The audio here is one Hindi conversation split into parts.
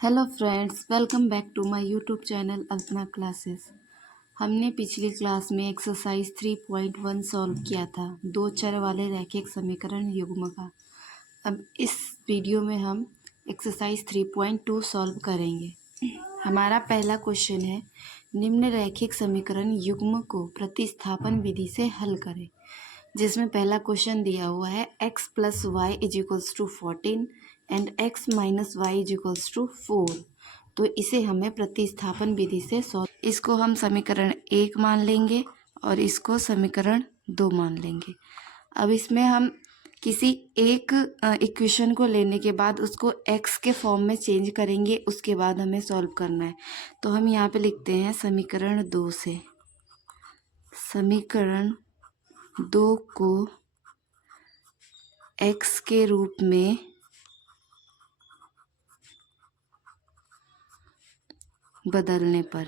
Hello friends, welcome back to my YouTube channel Alpana classes. हमने पिछली क्लास में एक्सरसाइज 3.1 सॉल्व किया था, दो चर वाले रैखिक समीकरण युग्म का। अब इस वीडियो में हम एक्सरसाइज 3.2 सॉल्व करेंगे। हमारा पहला क्वेश्चन है, निम्न रैखिक समीकरण युग्म को प्रतिस्थापन विधि से हल करें। जिसमें पहला क्वेश्चन दिया हुआ है x plus Y is equals to 14 and x minus Y is equals to 4। तो इसे हमें प्रतिस्थापन विधि से सॉल्व, इसको हम समीकरण 1 मान लेंगे और इसको समीकरण 2 मान लेंगे। अब इसमें हम किसी एक इक्वेशन को लेने के बाद उसको x के फॉर्म में चेंज करेंगे, उसके बाद हमें सॉल्व करना है। तो हम यहाँ पे लिखते हैं समीकरण 2 से समीकरण 2 को x के रूप में बदलने पर,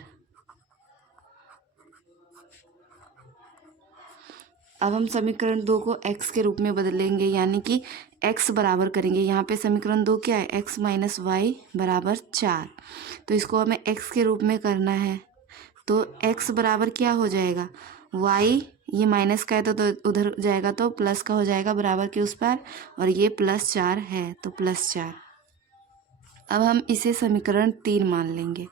अब हम समीकरण 2 को x के रूप में बदलेंगे, यानी कि x बराबर करेंगे। यहाँ पे समीकरण 2 क्या है, x माइनस वाई बराबर 4। तो इसको हमें x के रूप में करना है। तो x बराबर क्या हो जाएगा, y, ये माइनस का है तो उधर जाएगा तो प्लस का हो जाएगा बराबर के उस पर, और ये +4 है तो +4। अब हम इसे समीकरण 3 मान लेंगे।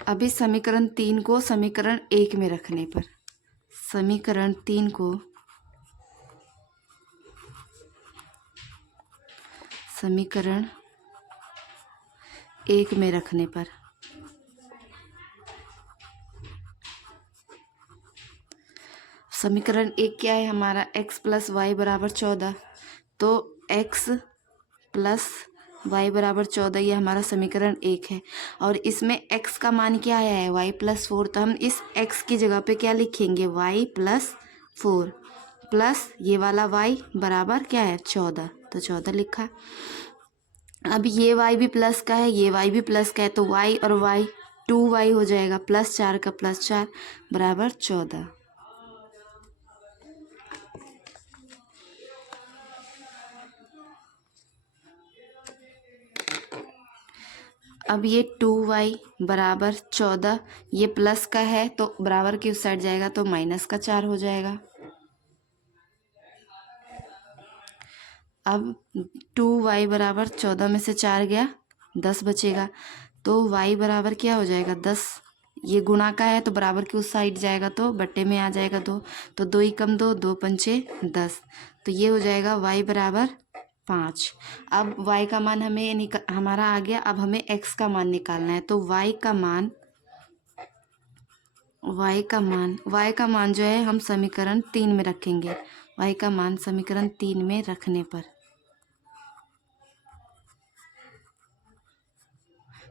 अब इस समीकरण 3 को समीकरण 1 में रखने पर, समीकरण 3 को समीकरण 1 में रखने पर समीकरण 1 क्या है हमारा, x प्लस वाई बराबर 14। तो x प्लस वाई बराबर 14, ये हमारा समीकरण 1 है। और इसमें x का मान क्या आया है, y प्लस 4। तो हम इस x की जगह पे क्या लिखेंगे, y प्लस 4 प्लस ये वाला y बराबर क्या है 14, तो 14 लिखा। अब ये y भी प्लस का है, ये y भी प्लस का है, तो y और y 2y हो जाएगा, +4 का +4 बराबर 14। अब ये 2y बराबर 14, ये प्लस का है तो बराबर की उस साइड जाएगा तो माइनस का 4 हो जाएगा। अब 2y बराबर 14 में से 4 गया 10 बचेगा, तो y बराबर क्या हो जाएगा 10। ये गुणा का है तो बराबर की उस साइड जाएगा तो बट्टे में आ जाएगा 2, तो 2 ही कम 2, 2 पंचे 10, तो ये हो जाएगा y बराबर 5। अब y का मान हमें हमारा आ गया। अब हमें x का मान निकालना है, तो y का मान जो है हम समीकरण 3 में रखेंगे। y का मान समीकरण 3 में रखने पर,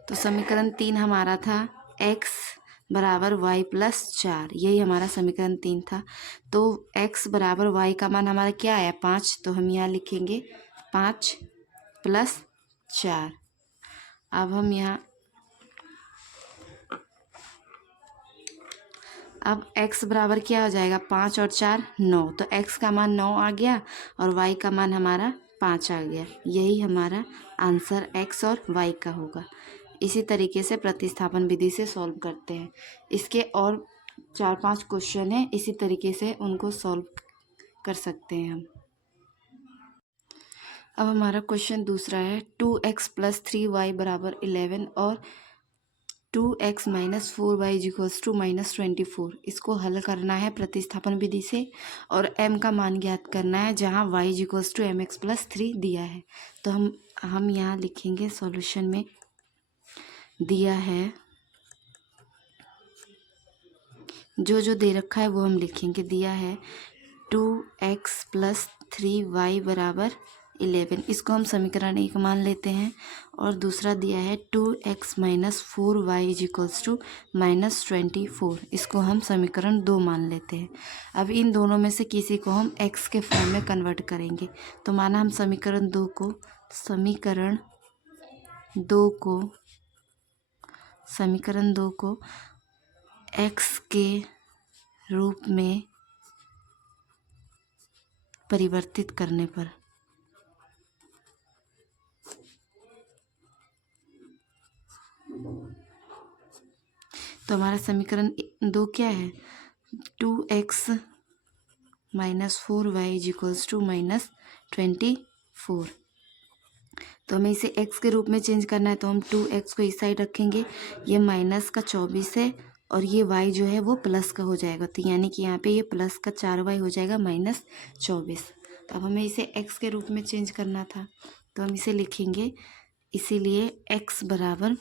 तो समीकरण 3 हमारा था x बराबर y प्लस 4, यही हमारा समीकरण 3 था। तो x बराबर y का मान हमारा क्या आया 5, तो हम यहाँ लिखेंगे 5 प्लस 4। अब हम यहाँ अब x बराबर क्या हो जाएगा 5 और 4 9, तो x का मान 9 आ गया और y का मान हमारा 5 आ गया। यही हमारा आंसर x और y का होगा। इसी तरीके से प्रतिस्थापन विधि से सॉल्व करते हैं। इसके और 4-5 क्वेश्चन हैं, इसी तरीके से उनको सॉल्व कर सकते हैं हम। अब हमारा क्वेश्चन दूसरा है, 2x प्लस 3y बराबर 11 और 2x minus 4y equals to -24। इसको हल करना है प्रतिस्थापन विधि से और m का मान ज्ञात करना है, जहाँ y equals to mx plus 3 दिया है। तो हम यहाँ लिखेंगे, सॉल्यूशन में दिया है जो दे रखा है वो हम लिखेंगे। दिया है 2x प्लस 3y बराबर 11, इसको हम समीकरण 1 मान लेते हैं। और दूसरा दिया है 2x minus 4y equals to -24, इसको हम समीकरण 2 मान लेते हैं। अब इन दोनों में से किसी को हम x के फॉर्म में कन्वर्ट करेंगे। तो माना हम समीकरण 2 को x के रूप में परिवर्तित करने पर तो हमारा समीकरण 2 क्या है? 2x minus 4y is equals to minus 24। तो हमें इसे x के रूप में चेंज करना है, तो हम 2x को इस साइड रखेंगे, ये माइनस का 24 है और ये y जो है वो प्लस का हो जाएगा, तो यानी कि यहाँ पे ये प्लस का 4y हो जाएगा माइनस 24। तो अब हमें इसे x के रूप में चेंज करना था, तो हम इसे लिखेंगे, इसीलिए x बराबर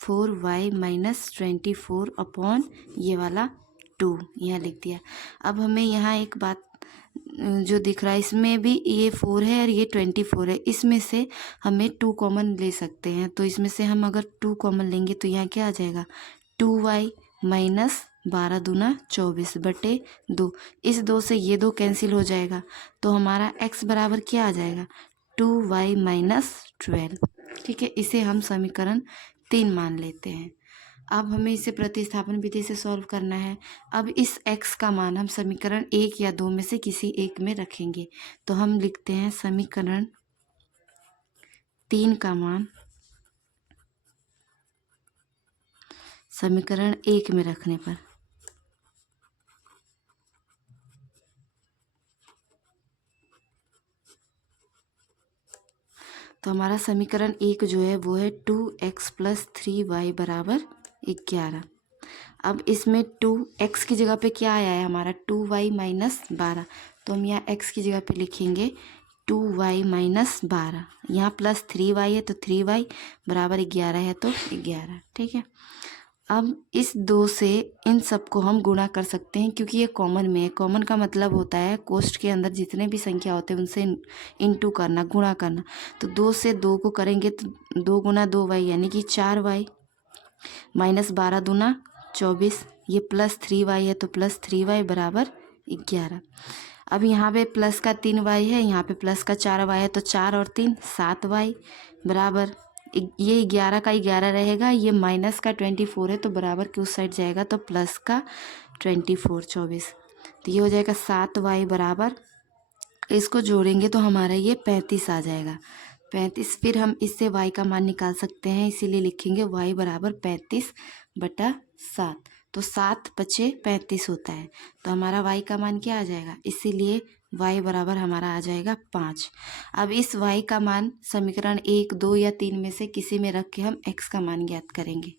4y माइनस 24 अपॉन ये वाला 2 यहाँ लिख दिया। अब हमें यहाँ एक बात जो दिख रहा है, इसमें भी ये 4 है और ये 24 है, इसमें से हमें 2 कॉमन ले सकते हैं। तो इसमें से हम अगर 2 कॉमन लेंगे तो यहाँ क्या आ जाएगा? 2y माइनस 12 दूना 24 बटे 2। इस 2 से ये 2 कैंसिल हो जाएगा, तो हमारा x बराबर क्या आ जाएगा? 2y minus 12। ठीक है, इसे हम समीकरण 3 मान लेते हैं। अब हमें इसे प्रतिस्थापन विधि से सॉल्व करना है। अब इस x का मान हम समीकरण 1 या 2 में से किसी एक में रखेंगे, तो हम लिखते हैं समीकरण 3 का मान समीकरण 1 में रखने पर तो हमारा समीकरण 1 जो है वो है 2x प्लस 3y बराबर 11। अब इसमें 2x की जगह पे क्या आया है हमारा? 2y माइनस 12, तो हम यहाँ x की जगह पे लिखेंगे 2y माइनस 12। यहाँ प्लस 3y है तो 3y बराबर 11 है तो 11। ठीक है, अब इस 2 से इन सबको हम गुणा कर सकते हैं, क्योंकि ये कॉमन में है। कॉमन का मतलब होता है कोष्ठ के अंदर जितने भी संख्या होते हैं उनसे इनटू करना, गुणा करना। तो 2 से 2 को करेंगे तो 2 गुना 2y यानी कि 4y माइनस 12 दूना 24, ये प्लस 3y है तो प्लस 3y बराबर 11। अब यहाँ पे प्लस का 3y है, यहाँ पे प्लस का 4y है, तो 4 और 3 7y बराबर ये 11 का 11 रहेगा, ये माइनस का 24 है तो बराबर के उस साइड जाएगा, तो प्लस का 24 तो ये हो जाएगा 7y बराबर, इसको जोड़ेंगे तो हमारा ये 35 आ जाएगा। 35 फिर हम इससे y का मान निकाल सकते हैं, इसीलिए लिखेंगे y बराबर 35 बटा 7। तो 7 बचे 35 होता है, तो हमारा y का मान क्या आ जाएगा? इसीलिए y बराबर हमारा आ जाएगा 5। अब इस y का मान समीकरण 1, 2 या 3 में से किसी में रख के हम x का मान ज्ञात करेंगे।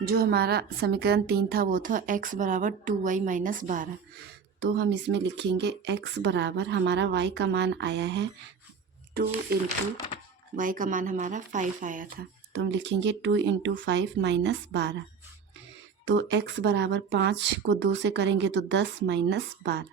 जो हमारा समीकरण 3 था वो था x बराबर 2y माइनस 12, तो हम इसमें लिखेंगे x बराबर हमारा y का मान आया है 2 इंटू y का मान हमारा 5 आया था, तो हम लिखेंगे 2 इंटू 5 माइनस 12। तो x बराबर 5 को 2 से करेंगे तो 10 माइनस 12,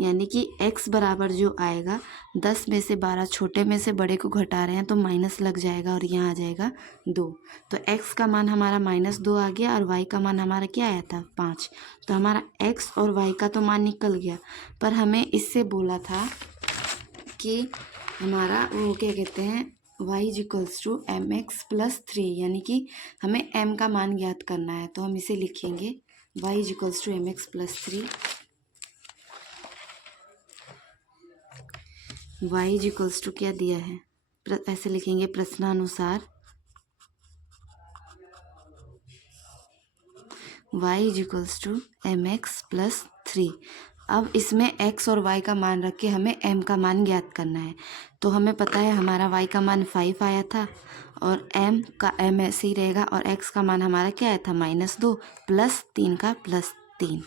यानी कि x बराबर जो आएगा 10 में से 12, छोटे में से बड़े को घटा रहे हैं तो माइनस लग जाएगा और यहाँ आ जाएगा 2। तो x का मान हमारा -2 आ गया और y का मान हमारा क्या आया था? 5। तो हमारा x और y का तो मान निकल गया, पर हमें इससे बोला था कि हमारा वो क्या कहते हैं y is equals to mx plus 3, यानी कि हमें m का मान ज्ञात करना है। तो हम इसे लिखेंगे y is equals to mx plus 3, y is equals to क्या दिया है ऐसे लिखेंगे प्रश्नानुसार y is equals to mx plus 3। अब इसमें x और y का मान रख के हमें m का मान ज्ञात करना है। तो हमें पता है हमारा y का मान 5 आया था और m ऐसे ही रहेगा, और x का मान हमारा क्या आया था? -2 प्लस 3 का प्लस 3।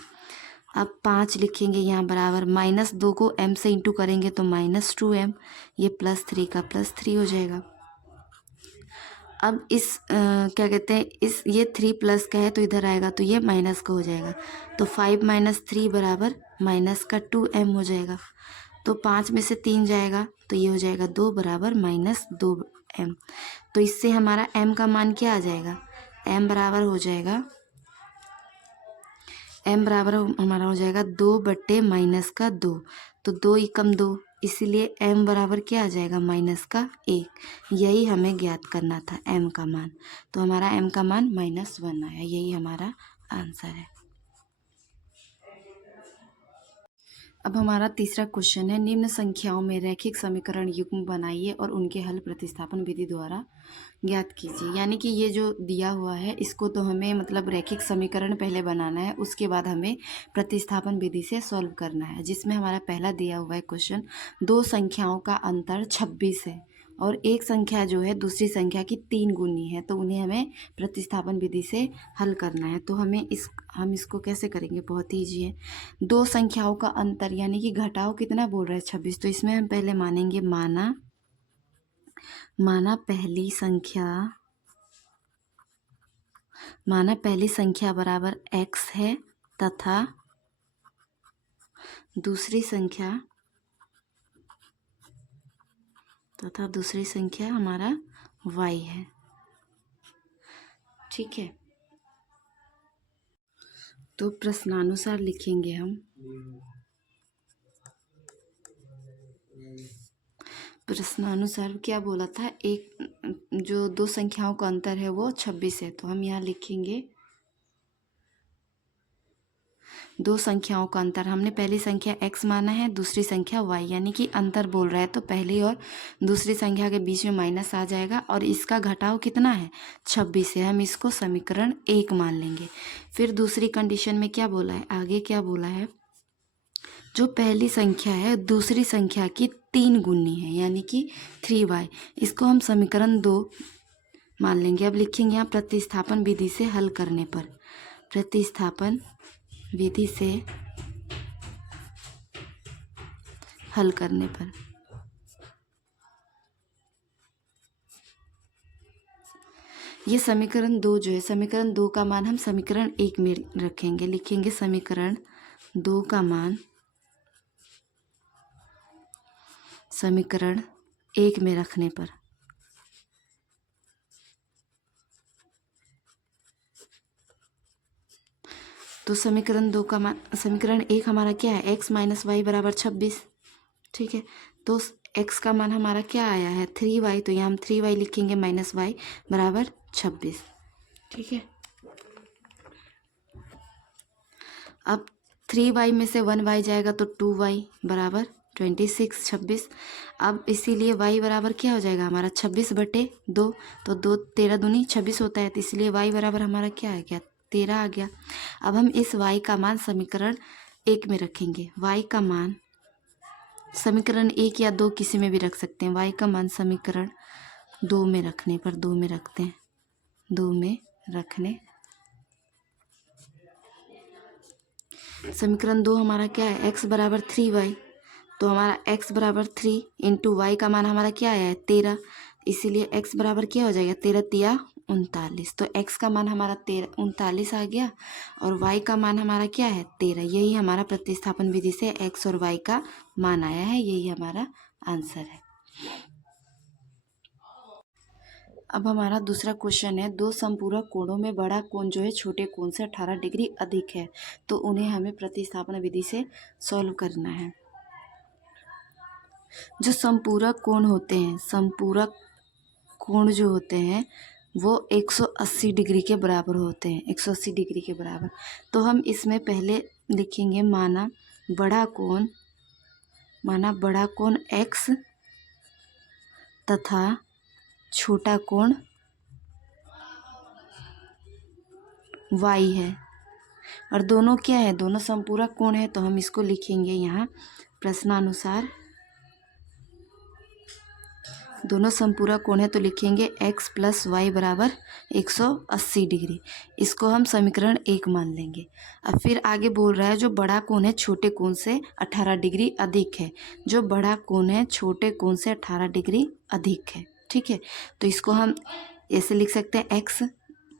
अब 5 लिखेंगे यहाँ बराबर, -2 को m से इंटू करेंगे तो -2m, ये प्लस 3 का प्लस 3 हो जाएगा। अब इस क्या कहते हैं इस ये 3 प्लस का है तो इधर आएगा तो ये माइनस का हो जाएगा, तो 5 माइनस 3 बराबर माइनस का 2m हो जाएगा। तो 5 में से 3 जाएगा तो ये हो जाएगा 2 बराबर -2m। तो इससे हमारा m का मान क्या आ जाएगा? m बराबर हो जाएगा हमारा हो जाएगा 2 बट्टे माइनस का 2, तो 2 एकम 2, इसलिए m बराबर क्या आ जाएगा, -1। यही हमें ज्ञात करना था, m का मान। तो हमारा m का मान -1 आया। यही हमारा आंसर है। अब हमारा तीसरा क्वेश्चन है, निम्न संख्याओं में रैखिक समीकरण युग्म बनाइए और उनके हल प्रतिस्थापन विधि द्वारा ज्ञात कीजिए। यानी कि ये जो दिया हुआ है इसको तो हमें मतलब रैखिक समीकरण पहले बनाना है, उसके बाद हमें प्रतिस्थापन विधि से सॉल्व करना है। जिसमें हमारा पहला दिया हुआ है क्वेश्चन, दो संख्याओं का अंतर 26 है और एक संख्या जो है दूसरी संख्या की 3 गुनी है, तो उन्हें हमें प्रतिस्थापन विधि से हल करना है। तो हम इसको कैसे करेंगे, बहुत ही ईजी है। दो संख्याओं का अंतर यानी कि घटाओ कितना बोल रहा है, 26। तो इसमें हम पहले मानेंगे माना पहली संख्या बराबर x है तथा दूसरी संख्या हमारा y है। ठीक है, तो प्रश्नानुसार लिखेंगे हम। प्रश्नानुसार क्या बोला था, एक जो दो संख्याओं का अंतर है वो 26 है। तो हम यहाँ लिखेंगे दो संख्याओं का अंतर। हमने पहली संख्या x माना है, दूसरी संख्या y, यानी कि अंतर बोल रहा है तो पहली और दूसरी संख्या के बीच में माइनस आ जाएगा और इसका घटाव कितना है, 26 है। हम इसको समीकरण 1 मान लेंगे। फिर दूसरी कंडीशन में क्या बोला है, आगे क्या बोला है, जो पहली संख्या है दूसरी संख्या की 3 गुनी है यानी कि 3y, इसको हम समीकरण 2 मान लेंगे। अब लिखेंगे यहाँ प्रतिस्थापन विधि से हल करने पर, प्रतिस्थापन विधि से हल करने पर ये समीकरण 2 जो है, समीकरण 2 का मान हम समीकरण 1 में रखेंगे। लिखेंगे समीकरण 2 का मान समीकरण 1 में रखने पर तो समीकरण 2 का मान, समीकरण 1 हमारा क्या है, x माइनस वाई बराबर 26। ठीक है, तो x का मान हमारा क्या आया है, 3y। तो यहाँ हम 3y लिखेंगे माइनस वाई बराबर 26। ठीक है, अब 3y में से 1y जाएगा तो 2y बराबर 26, 26। अब इसीलिए y बराबर क्या हो जाएगा हमारा 26/2। तो 2 13 दूनी 26 होता है, तो इसलिए y बराबर हमारा क्या आ गया, 13 आ गया। अब हम इस y का मान समीकरण 1 में रखेंगे। y का मान समीकरण 1 या 2 किसी में भी रख सकते हैं। y का मान समीकरण 2 में रखने पर, 2 में रखते हैं, 2 में रखने समीकरण 2 हमारा क्या है, x बराबर 3y। तो हमारा x बराबर 3 इंटू वाई का मान हमारा क्या आया है, 13। इसीलिए x बराबर क्या हो जाएगा, 13 तिया 39। तो x का मान हमारा 39 आ गया और y का मान हमारा क्या है, 13। यही हमारा प्रतिस्थापन विधि से x और y का मान आया है। यही हमारा आंसर है। अब हमारा दूसरा क्वेश्चन है, दो संपूरक कोणों में बड़ा कोण जो है छोटे कोण से 18 डिग्री अधिक है, तो उन्हें हमें प्रतिस्थापन विधि से सॉल्व करना है। जो संपूरक कोण होते हैं, संपूरक कोण जो होते हैं वो 180 डिग्री के बराबर होते हैं, 180 डिग्री के बराबर। तो हम इसमें पहले लिखेंगे माना बड़ा कोण x तथा छोटा कोण y है और दोनों क्या है, दोनों संपूरक कोण है। तो हम इसको लिखेंगे यहाँ प्रश्नानुसार, दोनों संपूरक कोण है तो लिखेंगे x प्लस वाई बराबर 180 डिग्री। इसको हम समीकरण 1 मान लेंगे। अब फिर आगे बोल रहा है जो बड़ा कोण है छोटे कोण से 18 डिग्री अधिक है, जो बड़ा कोण है छोटे कोण से 18 डिग्री अधिक है। ठीक है, तो इसको हम ऐसे लिख सकते हैं x,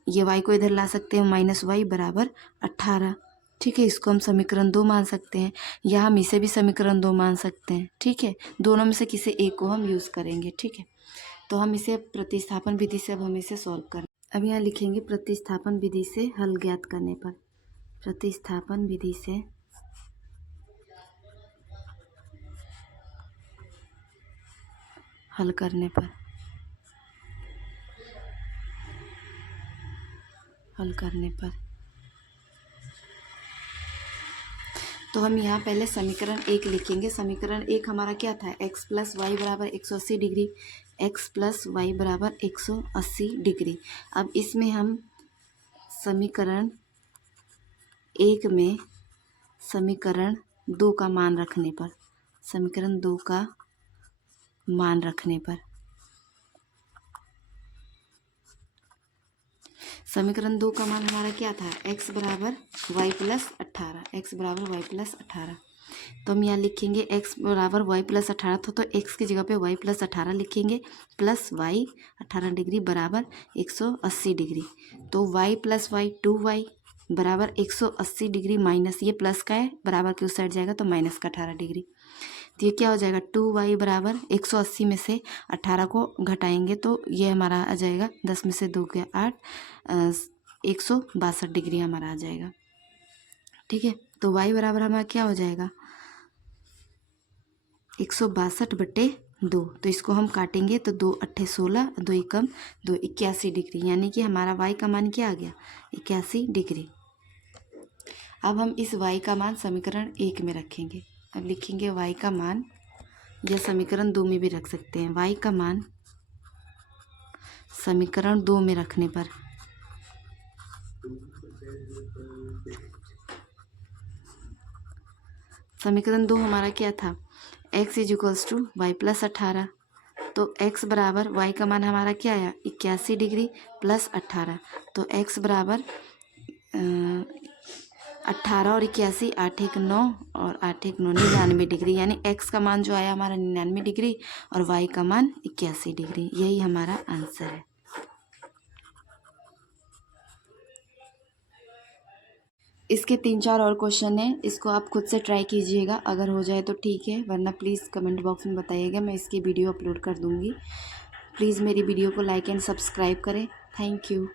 ये y को इधर ला सकते हैं, माइनस वाई बराबर 18। ठीक है, इसको हम समीकरण 2 मान सकते हैं या हम इसे भी समीकरण 2 मान सकते हैं। ठीक है, दोनों में से किसी एक को हम यूज़ करेंगे। ठीक है, तो हम इसे प्रतिस्थापन विधि से अब हम इसे सॉल्व करें। अब यहाँ लिखेंगे प्रतिस्थापन विधि से हल ज्ञात करने पर, प्रतिस्थापन विधि से हल करने पर तो हम यहाँ पहले समीकरण 1 लिखेंगे। समीकरण 1 हमारा क्या था, x प्लस वाई बराबर 180 डिग्री, x प्लस वाई बराबर 180 डिग्री। अब इसमें हम समीकरण 1 में समीकरण 2 का मान रखने पर, समीकरण 2 का मान रखने पर, समीकरण 2 का मान हमारा क्या था, x बराबर वाई प्लस 18, x बराबर वाई प्लस 18। तो हम यहाँ लिखेंगे x बराबर वाई प्लस 18 था, तो x की जगह पे वाई प्लस 18 लिखेंगे, प्लस वाई 18 डिग्री बराबर 180 डिग्री। तो y प्लस वाई 2y बराबर 180 डिग्री माइनस ये प्लस का है, बराबर के उस साइड जाएगा तो माइनस का 18 डिग्री। तो ये क्या हो जाएगा, 2y बराबर 180 में से 18 को घटाएंगे तो ये हमारा आ जाएगा 10 में से 2 के 8, 162 डिग्री हमारा आ जाएगा। ठीक है, तो y बराबर हमारा क्या हो जाएगा, 162/2। तो इसको हम काटेंगे तो 2 8 16, 2 एकम 2, 81 डिग्री, यानी कि हमारा y का मान क्या आ गया, 81 डिग्री। अब हम इस y का मान समीकरण 1 में रखेंगे। अब लिखेंगे y का मान, या समीकरण 2 में भी रख सकते हैं। y का मान समीकरण 2 में रखने पर समीकरण 2 हमारा क्या था, x is equals to Y plus 18। तो x बराबर y का मान हमारा क्या आया, 81 डिग्री प्लस 18। तो x बराबर 18 और 81, 8 1 9 और 8 1 9, 99 डिग्री। यानी x का मान जो आया हमारा 99 डिग्री और y का मान 81 डिग्री। यही हमारा आंसर है। इसके 3-4 और क्वेश्चन हैं, इसको आप खुद से ट्राई कीजिएगा, अगर हो जाए तो ठीक है, वरना प्लीज़ कमेंट बॉक्स में बताइएगा, मैं इसकी वीडियो अपलोड कर दूँगी। प्लीज़ मेरी वीडियो को लाइक एंड सब्सक्राइब करें। Thank you.